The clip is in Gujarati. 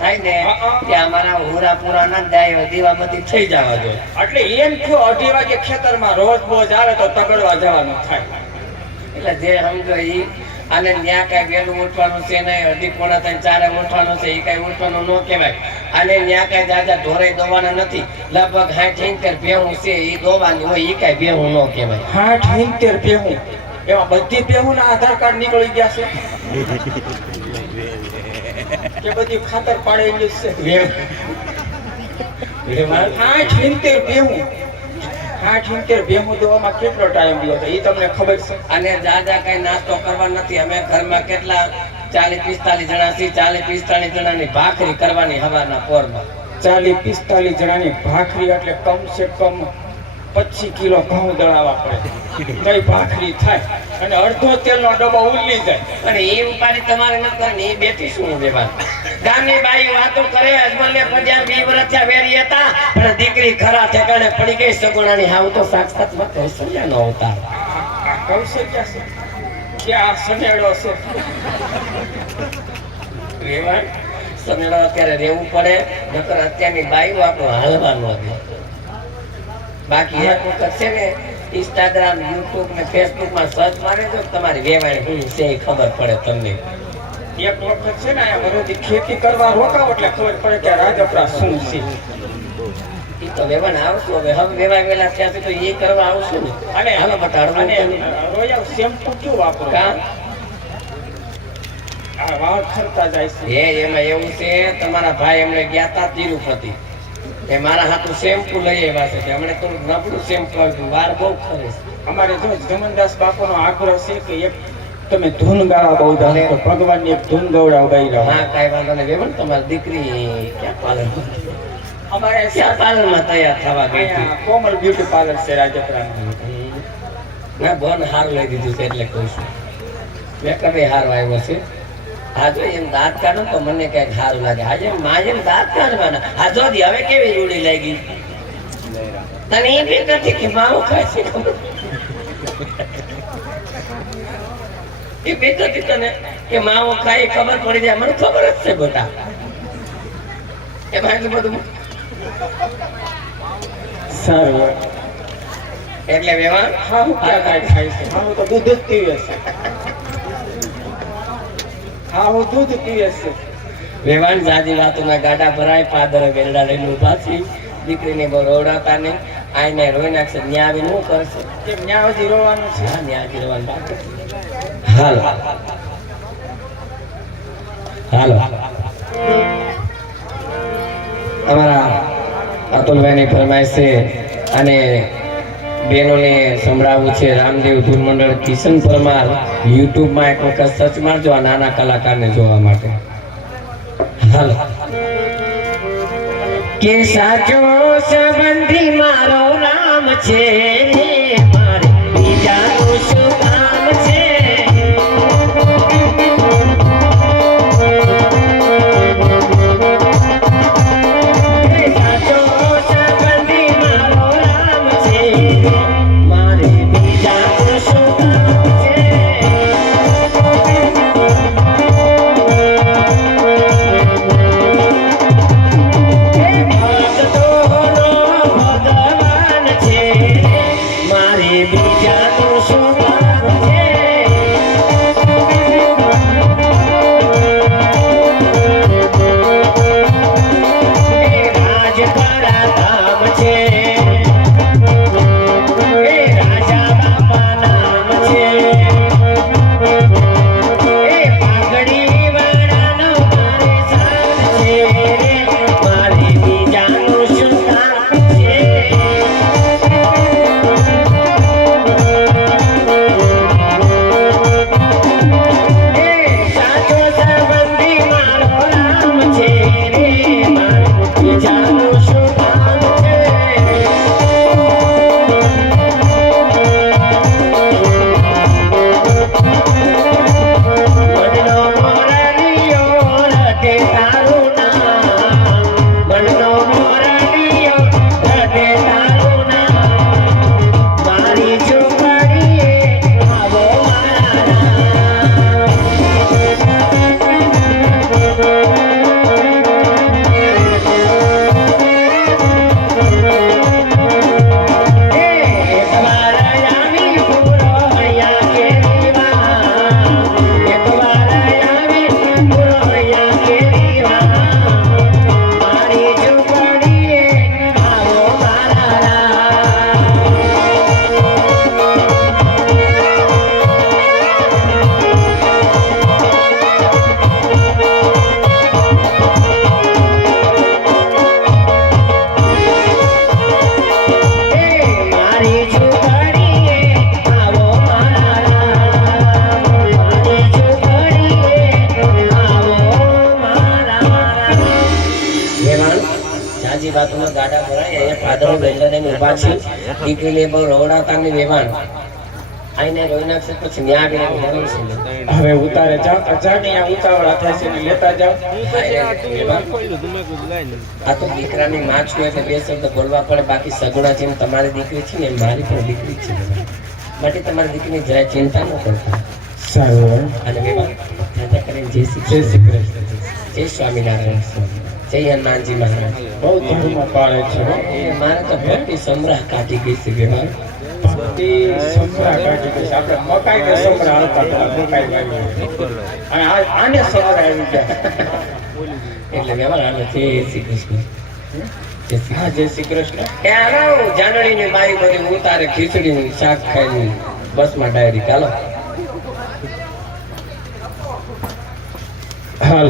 થાય ને કે અમારા હોરા પૂરા ના જાય દીવાબત્તી થઈ જવા જોઈએ. એટલે એમ થયો 2:30 વાગે ખેતરમાં રોજ બોજ આવે તો તગડવા જવાનું થાય. એટલે જે સમજો ઈ અને ન્યા કઈ વહેલું ઉઠવાનું છે નહીં, 2:30 4 ઉઠવાનું છે, એ કઈ ઉઠવાનું ન કહેવાય. અને ન્યા કઈ દાદા ઢોરે દોવાના નથી, લગભગ 60-70 ભેહું છે, એ દોવાની હોય, એ કઈ ભેહું ન કહેવાય. 60-70 ભેહું, એમાં બધી ભેહુંના આધાર કાર્ડ નીકળી ગયા છે કે બધી ખાતર પાડેલી છે? 60-70 ભેહું, 60-70 ભેહું દોવામાં કેટલો ટાઈમ ગયો છે એ તમને ખબર છે? અને દાદા કઈ નાસ્તો કરવા નથી. અમે ઘરમાં કેટલા 40-45 જણા છીએ, 40-45 જણાની ભાખરી કરવાની હવારના પોરમાં. 40-45 જણાની ભાખરી એટલે કમ સે કમ 25 કિલો ઘઉં દળાવવા પડે કઈ ભાખરી થાય. અને અડધો તેલનો ડબ્બો ઉલ્લી જાય. અને એ ઉપાડી તમારે ન કરવાની, એ બેઠી શું દેવા? ગામની બાઈ વાતો કરે, અજમલને 50-20 વર્ષ વેરી હતા, પણ દીકરી ખરા ઠેકાણે પડી ગઈ સગુણાની. હાવ તો સાક્ષાત કૌશલ્યાનો અવતાર. કૌશલ્યા છે કે આ સનેડો છે? રેવાય સનેડો અત્યારે રહેવું પડે, નકર અત્યારની બાઈઓ આપણું હાલવાનું હતું. બાકી એક વખત છે ને ઇન્સ્ટાગ્રામ, યુટ્યુબ ને ફેસબુક માં સર્ચ મારે તો તમારી વેવાય શું છે એ ખબર પડે તમને. એક વખત છે ને આ વરોધી ખેતી કરવા રોકાવ એટલે ખબર પડે કે રાજપરા શું છે. એ તો વેવાને આવશું, હવે વેવાય વેલા થયા છે તો એ કરવા આવશું ને. અને હાલો બટાડો. અને રોયા શેમ્પુ કયું વાપરો? કા આ વાળ ખરતા જાય છે. એમાં એવું છે, તમારા ભાઈ એમને ગયા તા તિરુપતિ, એ મારા હાથું શેમ્પુ લઈ આવ્યા છે. હમણાં તો નબળું શેમ્પુ આવ્યું, વાર બહુ ખરે છે. અમારે જો જમનદાસ બાપુનો આગ્રહ છે કે એક તમે ધૂન ગાવા બહુ જાણે તો ભગવાનની એક ધૂન ગવડાવ ગાઈ રહ્યો. હા કાંઈ વાંધો નહીં. વેવણ તમારી દીકરી ક્યાં પાલન અમારે ક્યાં પાલનમાં તૈયાર થવા ગઈ હતી? કોમલ બ્યુટી પાર્લર છે રાજપરામાં. ના બોન હારું લઈ દીધું છે એટલે કહું છું. મેકઅપ એ હારો આવ્યો છે. હા જો એમ દાંત કાઢો તો મને કઈક સારું લાગે. આજે માજે દાંત કાઢવાના. હા જો હવે કેવી રૂડી લાગી તને? એ બી નથી કે માવો ખાય છે, એ બી નથી તને કે માવો ખાય ખબર પડી જાય? મને ખબર જ છે બેટા. એમાં એટલું બધું સારું એટલે વેવા હા હું ક્યાં કાંઈ ખાય છે? હા હું તો દૂધ જ પીવે છે. હા હું દૂધ પીવે છે. વેવાન જાજી વાતોના ગાડા ભરાય, પાદર વેરડા લઈને ઉભા છે. દીકરીને બહુ રોવડાવતા નહીં, આઈને રોઈ નાખશે. ન્યા આવીને શું કરશે? કે ન્યા હજી રોવાનું છે? હા ન્યા હજી રોવાનું બાકી. હાલો હાલો અમારા અતુલભાઈની ફરમાઈશ છે અને બહેનોને સંભળાવવું છે. રામદેવ ધૂન મંડળ કિશન પરમાર યુટ્યુબમાં એક વખત સર્ચ મારજો આ નાના કલાકારને જોવા માટે. હાલો. કે સાચો સંબંધી મારો રામ છે, મારે બીજાનું શું કામ છે? ભગવાન છે માજી બાજુમાં ગાડા ભરાય અહીંયા પાદરો બેલને ઊભા છે દીકરીને બહુ રવડાવતાની વેવાણ આઈને રોઈ નાખશે પછી ન્યા બે હેરાન છે હવે ઉતારે જાઓ તો જાગીયા ઉતાવળા થાય છે ને લેતા જાઓ. આ તો દીકરાની માં છું એટલે બે શબ્દ બોલવા પડે બાકી સગુણા જેમ તમારી દીકરી છે ને એમ મારી પણ દીકરી છે માટે તમારી દીકરીની જરાય ચિંતા ન કરતા. સારું અને વેવાણ દાદા કરીને જય શ્રી જય શ્રી કૃષ્ણ. જય સ્વામિનારાયણ સ્વામી જય હનુમાનજી મહારાજ. બહુ ધર્મ પાળે છે હો. એ મારે તો ભક્તિ સંગ્રહ કાઢી ગઈ છે વેવાણ. ભક્તિ સંભળા કાઢી ગઈ છે. આપણે મકાઈ કે સંભળા હાલતા હતા, મકાઈ વાવી. અને આને સંભળા આવી ગયા. એટલે વેવાણ આવે જય શ્રી કૃષ્ણ. જય શ્રી હા જય શ્રી કૃષ્ણ. એ હાલો જાનડીની બાઈ બધી ઉતારે ખીચડીનું શાક ખાઈને બસમાં ડાયરી ચાલો. હાલ